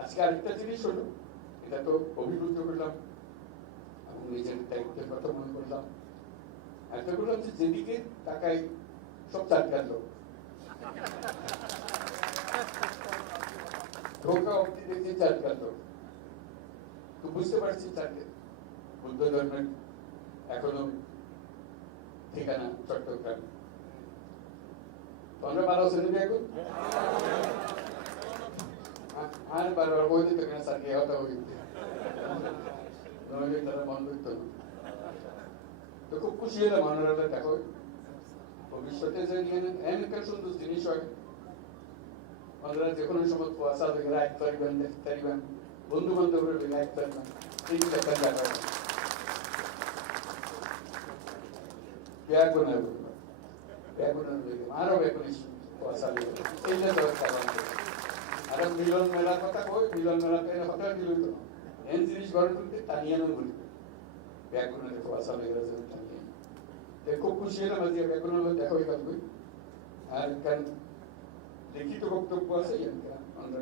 আজকে আরেকটা জিনিস হলো, এটা তো অভিভূত করলাম এবং নিজের দায়িত্বের কথা মনে করলাম, একটা করলাম যে যেদিকে তাকাই সব চারকার লোক, ঢোকা অব্দি দেখি চারকার লোক। তো বুঝতে পারছি চারকে বুদ্ধ ধর্মের এখনো ঠিকানা চট্টগ্রাম। তোমরা ভালো আছেন এখন? আর বারবার ওই দিকে কেন সার্কে হতা হইতে নইলে তারা বন্ধ হইতো না। তো খুব খুশি হলাম আপনারা দেখো ভবিষ্যতে যে এমন সুন্দর জিনিস হয়, আপনারা যে কোনো সময় কুয়াশা দেখে রাখ পারবেন, দেখতে পারবেন, বন্ধু বান্ধবের রাখ পারবেন, এই দেখা যাবে ব্যাগুনের আরো বেগুনি কুয়াশা দেখে এইটা দরকার। আর মিলন মেলার কথা কই, মিলন মেলাতে হঠাৎ দিল তো এন জিনিস গড়ে তুলতে টানিয়ানো বলি ব্যাগুনের কুয়াশা লেগে টানিয়ে খুব খুশি হলাম আজকে ব্যাগুনের দেখা হয়ে গেল। আর লিখিত বক্তব্য আছে আমরা